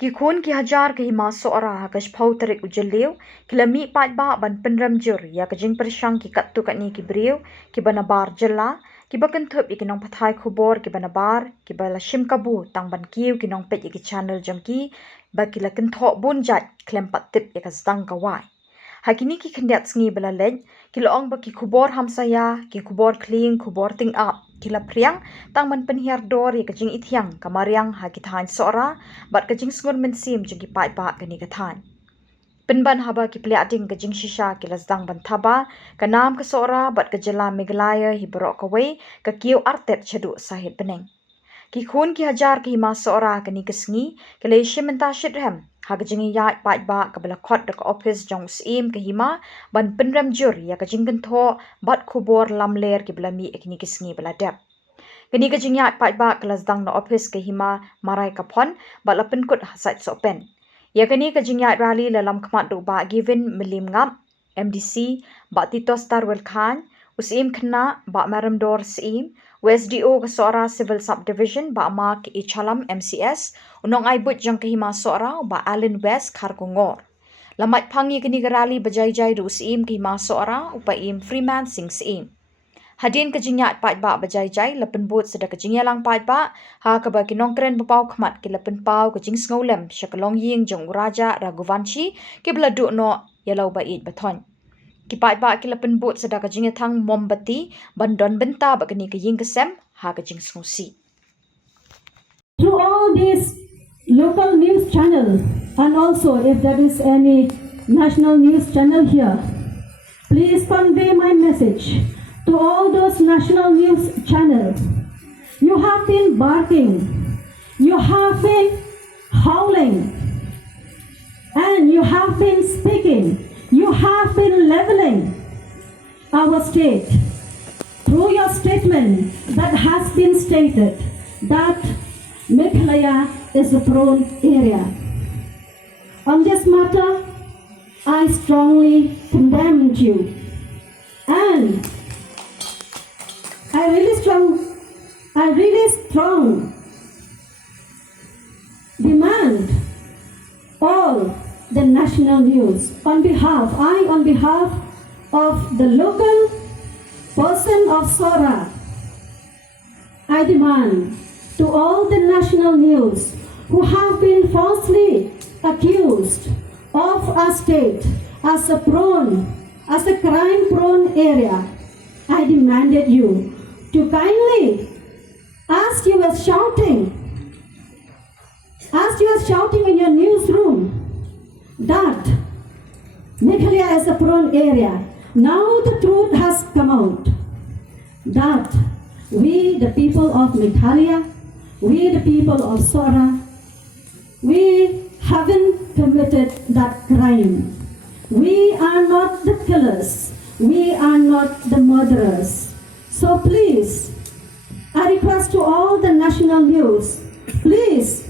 Ki khun ki hajar ki hima soara hakas phau tarik ujeleu ki lami pat ba ban penram jur ya ka jing persyang ki kattu kat ni ki briu ki banabar jela ki bakan thup ki nong pathai khubor ki banabar ki bala shim kabu tang ban kiu ki nong pet ki channel jangki ba ki lakin tho bun jat klem pat tip ya ka zdang ka wai hakini ki khendiat sngi bala lej ki loong ba ki khubor hamsaya ki khubor kling khubor ting up ki la priang tang man penhiar dor ya ka jing ithiang kamariang ha ki than sora bat ka jing sngur men sim jing ki pai ba ka ni ka than penban haba ki ple ading ka jing shisha ki lasdang ban thaba ka nam ka sora bat ka jela meglaya hi bro ka wei ka kiu artet chadu sahit beneng ki khun ki hajar ki ma sora ka ni ka sngi ka le shimenta shithem ha ka jing ya pai ba ka bala khot ka office jong sim ka hima ban penram jur ya ka jing kan tho bat khubor lamler ki bala mi ekni ki sngi bala dep kini ka jing ya pai ba ka lasdang na office ka hima marai ka phon bala pen kut hasat so pen ya kani ka jing ya rally la lam khmat do ba given milim ngam MDC ba Tito Starwell Khan usim khna ba maram dor sim USDO ka sora civil subdivision ba mak ichalam MCS unong ai but jang kahima sora ba Allen West Kharkongor lamait phangi kini garali bajai jai ru sim kahima sora upa im Freeman Sing sim hadin ka jingyat pat ba bajai jai lapen but seda ka jingyalang pat ba ha ka ba kinong kren bapau khmat ki lapen pau ka jing snolem shakalong ying jong raja Raghuvanshi ki bladu no yalau ba it bathon ki pai ba ki lapen but seda ka jinga thang mombati bandon benta ba kani ka ying kasem ha ka jing snosi to all these local news channels, and also if there is any national news channel here, please convey my message to all those national news channels. You have been barking, you have been howling, and you have been speaking. You have been leveling our state through your statement that has been stated that Meghalaya is a prone area. On this matter, I strongly condemn you, and I really strong demand all the national news on behalf of the local person of Sora. I demand to all the national news who have been falsely accused of our state as a crime prone area. I demanded you to kindly as you were shouting in your newsroom that Meghalaya is a prone area. Now the truth has come out that we, the people of Meghalaya, we, the people of Sora, we haven't committed that crime. We are not the killers. We are not the murderers. So please, I request to all the national news, please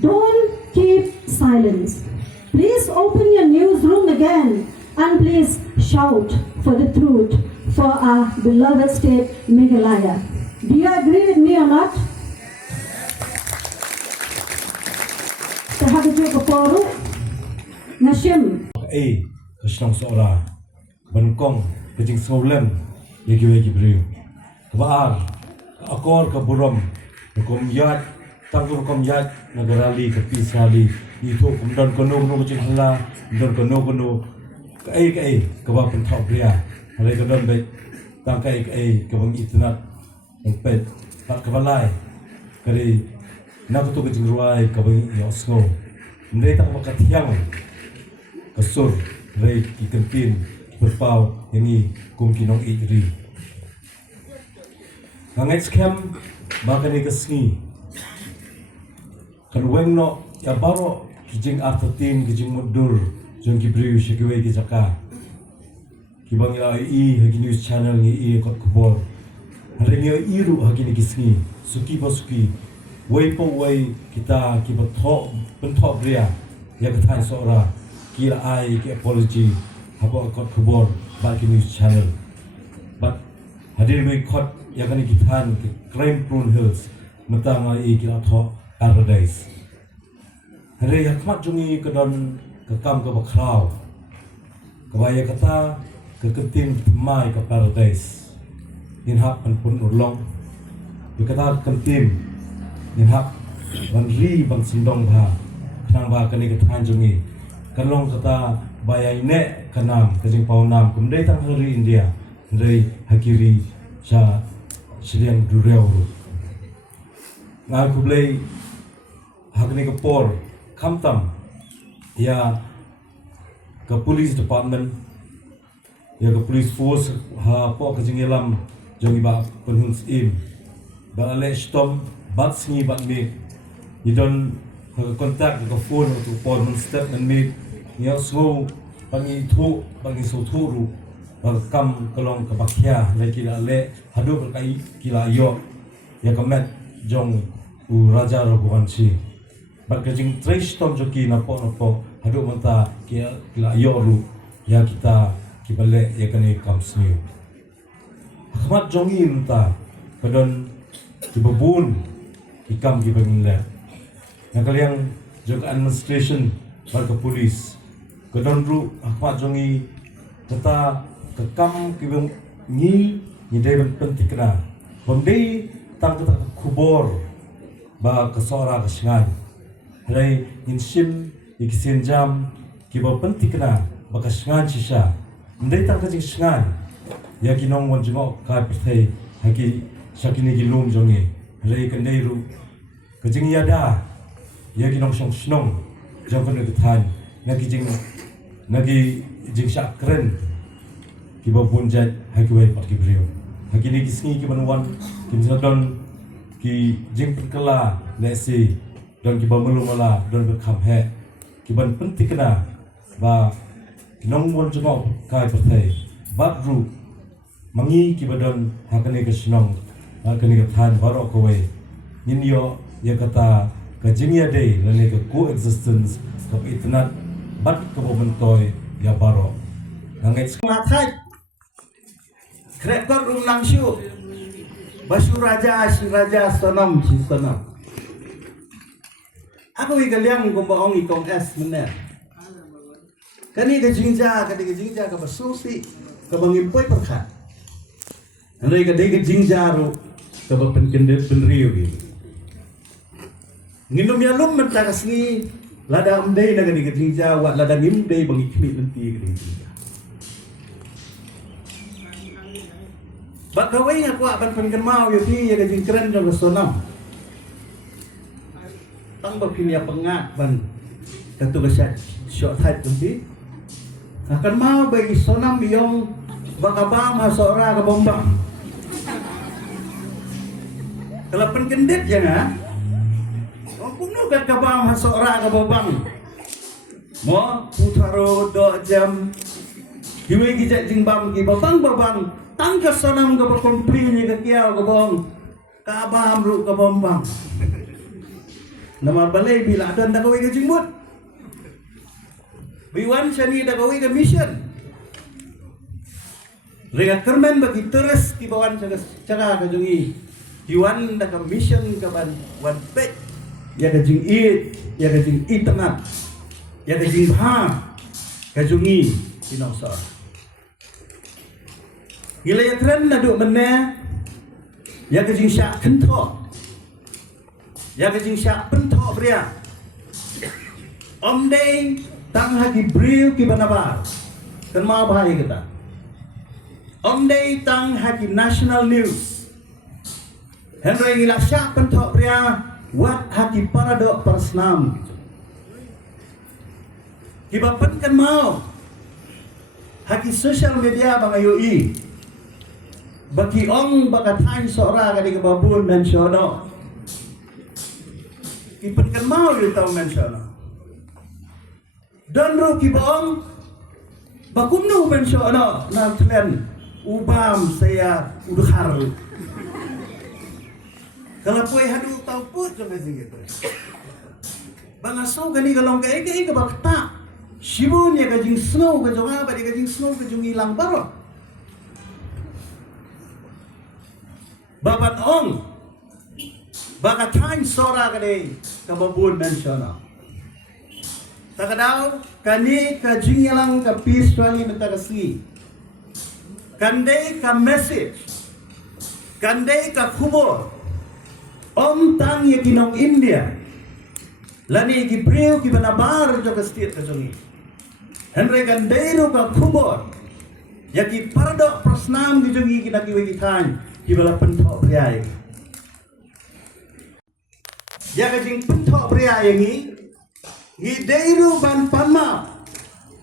don't keep silence. Please open your newsroom again and please shout for the truth for our beloved state, Meghalaya. Do you agree with me or not? Tahagiju kaporu, Nashim. Kashnong Sora, Bankong, Kajing Solem, Yagiwe Gibriu, Kabaar, Akor Kaburam, Kom Yat, Tangur Kom Yat, Nagarali, Kapisali, Ito Kumdon Kono, Nogin Hala, Don Kono, Kai, Kabapan Topria, Regadon Bay, Tankai, Kabang Itnat, and Pet, Kabalai, Kari, Nakutu Kajing Ruai, Kabang Yosno, Neta Makatiang, Kasur, Ray, Ikantin, Berpau, Yangi, Kumkinong Idri. Nangets Kem, Bakani Kasni, Kanweng no, Yabaro, Kijing Artatin, Kijing Mudur, Jung Gibriu, Shikiwe Gizaka, Kibang Hagi News Channel, Kot Kubor, Haringyo Iru Hagini Kisni, Suki Basuki, Way Po Way, Kita, Kibato, Bentop Bria, Yakatan Sora, Kira ai ke apology habo kot kubor bagi news channel but hadir we kot yakani kitan ke crime prone hills matang ai kira tho paradise Hari hakmat jungi kedon kekam ke bakrau. Kebaya kata keketin temai ke paradise. Ninhak pun ulong. Dikata kentim. Ninhak banri bang sindong bah. Kenang bah kini ketahan jungi. Kalong kata bayai ne kanam kajing paunam kumdai tang hari India. Dari hakiri sya siliang durew. Ngal kublai hakni kepor kamtam ya ke police department ya ke police force ha po ke jingelam jongi ba penhun im ba le stom bat singi bat me you don't have contact ke phone to por mun step and me ya so bangi thu bangi so thu ru ba kam kolong ke bakhya le kila le hadu berkai kila yo ya kemet jong u raja ro bukan si bat kajing trace tom joki napo hadu menta kila yoru ya kita kibale ya kani kamsniu Ahmad jongi menta kadon kibabun ikam kibangile yang kalian juga administration warga polis kadon ru Ahmad jongi kata kekam kibang ni dai penting kena bomdei tang kata kubor ba kesora kesengan Rai insim ikisin jam kiba penting kena bakas sengan sisa. Mendai tak kajing sengan. Ya kinong wan jengok ka pertai haki sakini gilum jongi. Rai kendai ru kajing yada. Ya kinong song senong jang kena ketan. Nagi jing sak keren. Kiba bunjat haki wai pak kibriu. Haki ni kisingi kibanuan kimsadon ki jing perkela lesi dan kiba melumala dan berkham he kiban penting kena ba kinong won jengok kai pertai badru mangi kiba don hakane ke sinong hakane ke than baro ko we nin yo ya kata ka jingya dei lane ke coexistence ka itnat bat ka bomentoy ya baro nangai Matai Krekor rum langsyu Basu raja si raja sonam si sonam Aku igaliang gumbaong ikong es mener. Kani ke jingja ke basusi ke bangimpoy perkat. Andai ke dai ke jingja ro ke penkendet benriu gi. Nginum ya lum mentakas ni lada amdai na ke jingja wat lada ngimdai bangi kemit nanti ke jingja. Bak kawai aku akan pengen mau yo ti ya ke jingkren do sonam. Tang berpilih pengat ban katu kesat short height nanti akan mau bagi sonam yang bakabang hasora ke bombang kalau pengendit jangan kuno kat kabang hasora ke bombang mo putaro do jam diwe gijak jingbam ki babang tang ke sonam ke berkomplin ke kiau ke bong kabam ru ke bombang nama balai bila dan dah kawai ke jimut biwan sani dah kawai ke mission rega kermen bagi terus di bawah cara ke jungi biwan dah ke mission ke ban wan pek ya ke jing it ya ke jing itnat ya ke jing ha ke jungi dinosaur gila ya keren na duk meneh ya ke jing syak kentok ya kajing syak pentok bria om day tang hagi briu ki banabar kan mau bahaya kita om day tang hagi national news henry ngila syak pentok bria wat hagi paradok persnam kibapan kan mau hagi social media bangayoi bagi ong bakatain seorang kadi kebabun dan syono ipenkan mau di tahun mensyana dan ro kibong bakumno mensyana na klen ubam saya udhar kalau poy hadu tau put jangan gitu bangaso gani galong ka eke ke bakta shibun ya gajing snow ke jonga ba gajing snow ke jung ilang baro babat ong baka time sora kade kababun mensyana Takadaw kani ka jingilang ka peace rally mentagasi. Kandai ka message. Kandai ka kubor. Om tang ye kinong India. Lani ki priyo ki banabar jo ka state ka jongi. Henry kandai ro ka kubor. Ya ki pardo prasnam ki jongi ki nakiwe ki kan ki bala pentok priay. Ya ka jing pentok priay yangi. Gideiru ban pama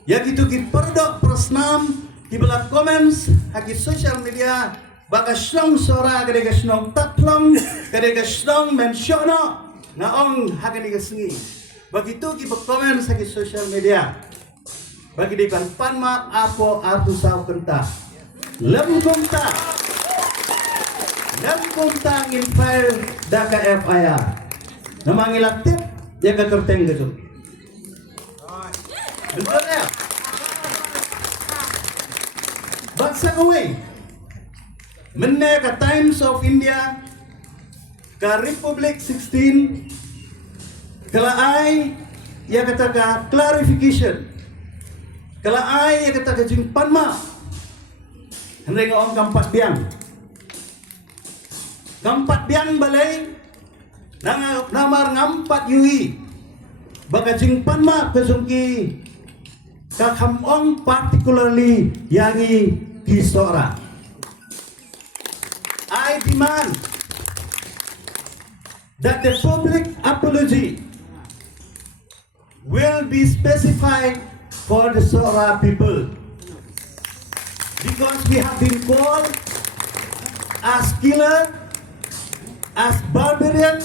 ya gitu ki perdok prosnam ki bala comments haki social media baka strong sora kade ka strong taplong kade ka strong mentiono na ong hakani ka singi begitu ki ba comments haki social media bagi di ban panma apo saw kenta lem kumta ngin file daka FIR namangilak tip ya ka kerteng gitu. Betul ya? Bangsa away. Menne ka Times of India, ka Republic 16, kala ay ya kata ka clarification. Kala ay ya kata ka jing panma. Henry nga om kampat biang. Kampat biang balay namar ngampat yui. Baka jing panma kasungki kakamong particularly yangi kisora. I demand that the public apology will be specified for the Sora people because we have been called as killer, as barbarian,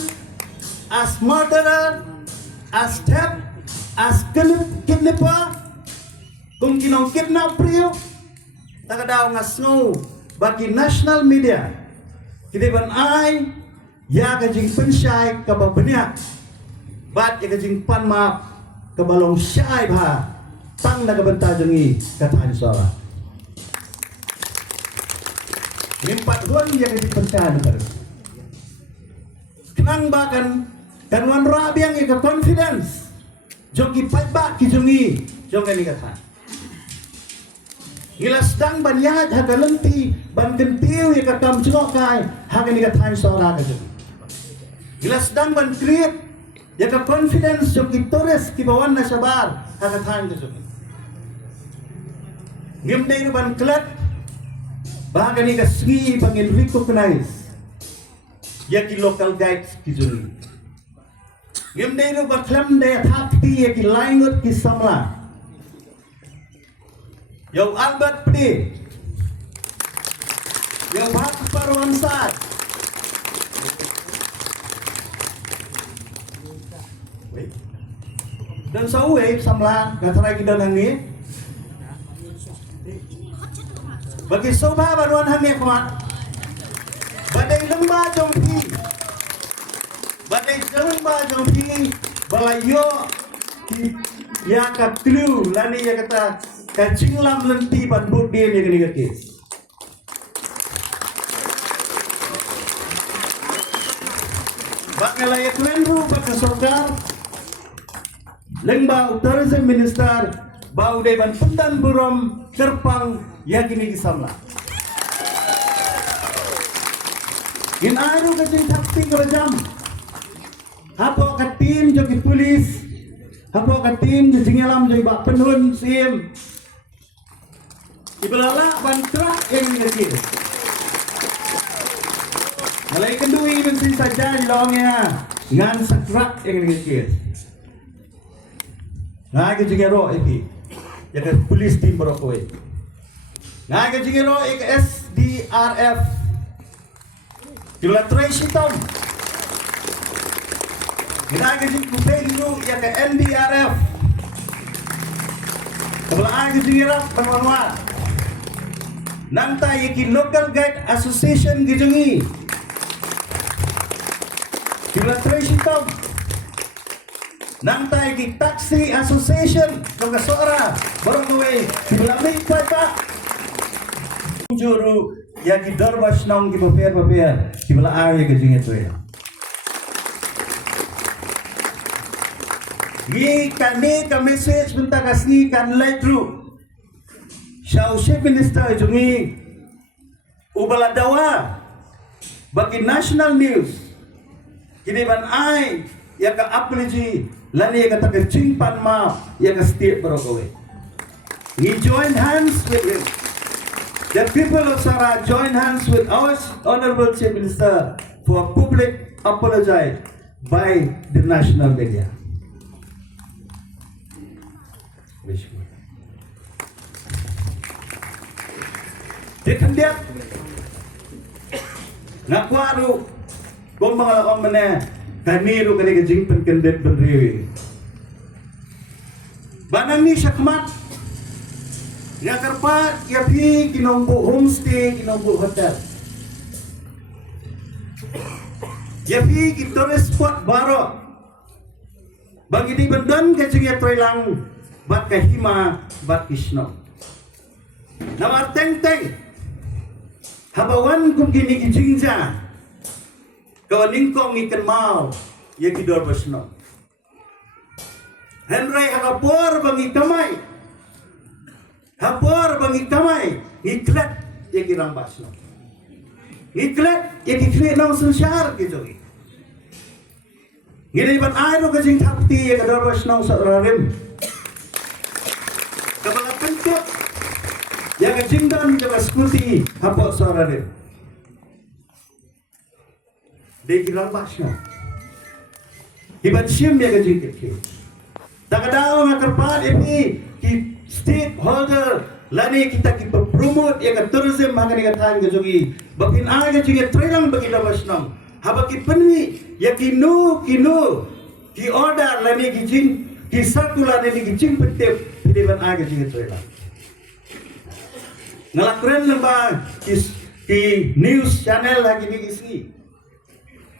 as murderer, as theft, as kidnapper. Kung kinong kidnap priyo, takadaw nga snow, bagi national media, kidiban ay, ya kajing pensyay kababanya, bat ya kajing panmap, kabalong syay ba, tang nagabantajangi katahan sora. Mimpat huan ya kajing pensyay na tayo. Kenang bakan, kanwan rabi ang ika confidence, joki payba kijungi, joki ni katahan. Gilasdang banyad hagalenti ban kentiu ya katam jengok kai hagan ni kathan sora ka jeng. Gilasdang ban create ya ka confidence jo kitores ki bawan na sabar hagathan ka jeng. Ngimdai ban klat bahagan ni ka sgi bangin recognize ya ki local guides ki jeng. Ngimdai ban klam de thapti ya ki laingot ki samla. Yang Albert Pedi, yang Pak Parwansat, dan sawe samla gatarai kita nangi, bagi soba baruan hangi kuat, badai lembah jompi, balayo, ya kaklu, lani ya kata. Kacing lam lenti ban budi ni kini kes. Bak ngelayak lenru bak kesokar. Lengba tourism minister bau de ban pendan burom terpang ya kini disamla. In aru kacing takti kerajam. Hapo ka tim joki polis. Hapo ka tim jing alam joki bak penun sim. Ibalala ban trak yang ngekir. Malay kendui menteri saja di lawangnya ngan sakrak yang ngekir. Ngai ke jingero iki. Ya ke polis tim Borokowe. Ngai ke jingero ik SDRF. Kila Tracy Tom. Ngai ke jing kupengru ya ke NDRF. Kebelaan ke jingero penwanwa. Nanta yaki local guide association gijungi. Kila Tracy Tom. Nanta yaki taxi association ng Kasora. Borokowe. Kila may pata. Juru yaki darbash nong kipaper. Kila ay gijungi ito ya. Ni kami ka message punta kasni kan light group. Siya Chief Minister jungi ubaladawa bagi national news. Kini ban ai ya ka apology lani ya ka takachingpan ma ya ka state barokawe. Ni join hands with him. The people of Sara join hands with our Honorable Chief Minister for public apology by the national media. Dekan dia ngakwaru kung mga lakong mana kaniro kani kajing penkendet benriwi banang ni syakmat nga karpat yapi kinombo homestay kinombo hotel yapi kitores spot baro bagi di bendan kajing ya lang bat kahima bat kisno namar teng habawan kung gini kijingja kawaning kong ikan mau ya kidor basno henry hagapor bangi kamay hapor bangi kamay ngiklet ya kirang basno ngiklet ya kiklet nang sunsyar gitu gini ban aero kajing takti ya kidor basno sa rarim kabala pentuk ya kajing dan jaga skuti hapok sa rarim Dia kira basno. Iban sim dia kajing kecil. Tak ada orang kerpat ini ki stakeholder lani kita promote ya ka tourism hangani ka than kajogi. Bakin aga jinge trailang bagi basno. Habaki penwi ya kinu ki order lani ki jing ki circular lani ki jing petep iban aga jinge trailang. Ngalakren lembah ki news channel lagi ni isi.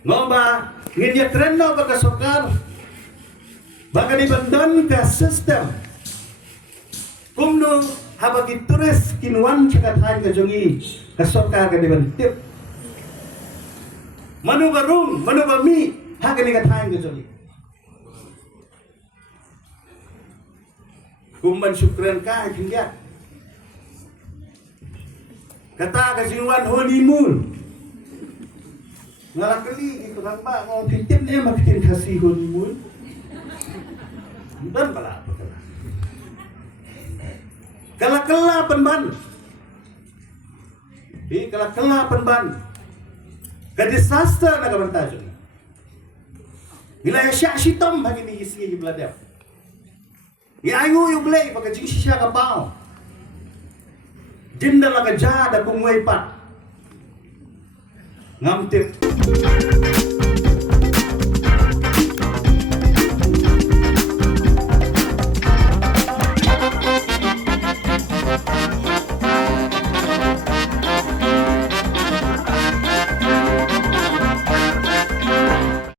Ngomba nginya treno baka sokar baka dibandon ka sistem kumno habagi turis kinuan cakathan ka jongi ka sokar ka dibantip manu barumi hagani ka than ka jongi kumban syukran ka hingga kata ka jinwan honeymoon ngalakali itu kan pak mau titip dia makin kasih honeymoon dan pala apa kala penban kala penban ke disaster na kabantajo nila syak sitom hagi ni isi ibladap ya ayu yu blay pagka jisya ka pao jindala ka jada kung way pat ngamtip